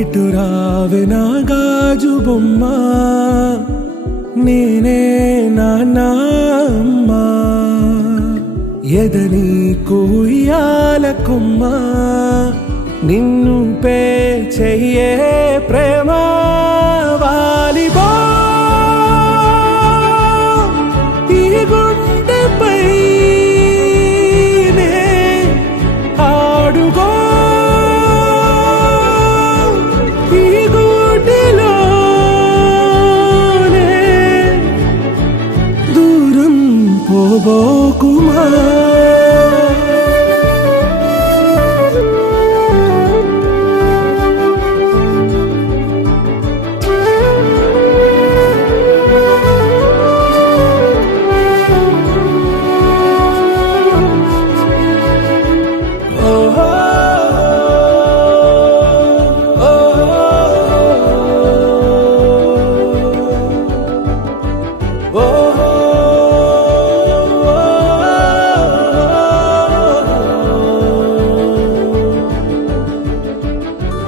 ఇటు రావే నా గాజు బొమ్మ నేనే నాన్న అమ్మా ఎదని కుయ్యాల కొమ్మ నిన్ను పే చెయ్యే ప్రేమ వాలిబో ఈ గుండెపై ఆడుగో ఈ గుడిలోనే దూరం పోబోకుమా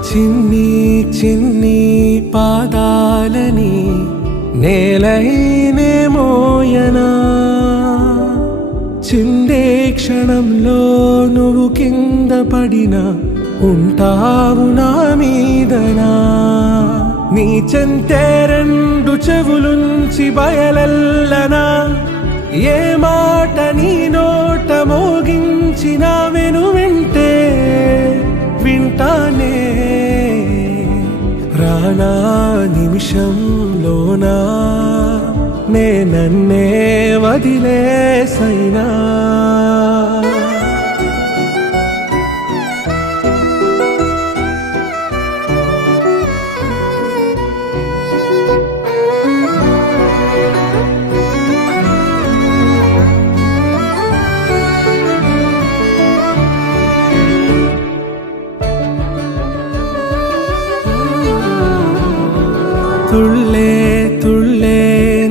చిన్ని చిన్ని పాదాలని నేలైనే మోయనా చిందే క్షణంలో నువ్వు కింద పడినా ఉంటావు నా మీదనా నీ చెంతే రెండు చెవులుంచి బయలెల్లనా ఏ మాట నీ నోట మోగించిన వెను వింటే వింటానే రానా నిమిషంలోనా నే నన్నే వదిలేసైనా తుళ్ళే తుళ్ళే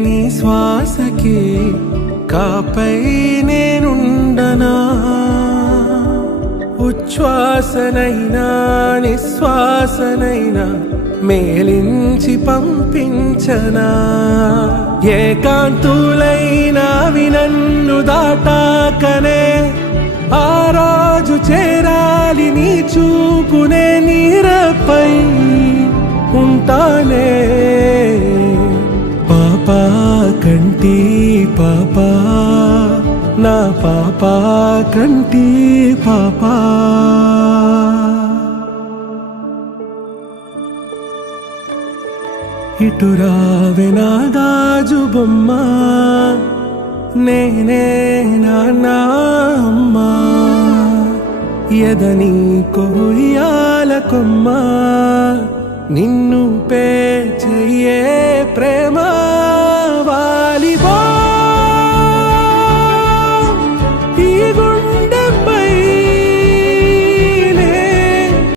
నీ శ్వాసకి కాపై నేనుండనా ఉచ్ఛ్వాసనైనా నిశ్వాసనైనా మేలించి పంపించనా ఏకాంతులైనవి నన్ను దాటాకనే ఆ రాజు చేరాలి నీ చూపునే నీరపై ఉంటానే పాపా కంటి పాపా నా పాపా కంటి పాపా ఇటు రావే నా గాజు బొమ్మ నేనే నాన్న అమ్మా ఎదని కొయ్యాల కొమ్మ నిన్ను పే చెయ్యే ప్రేమ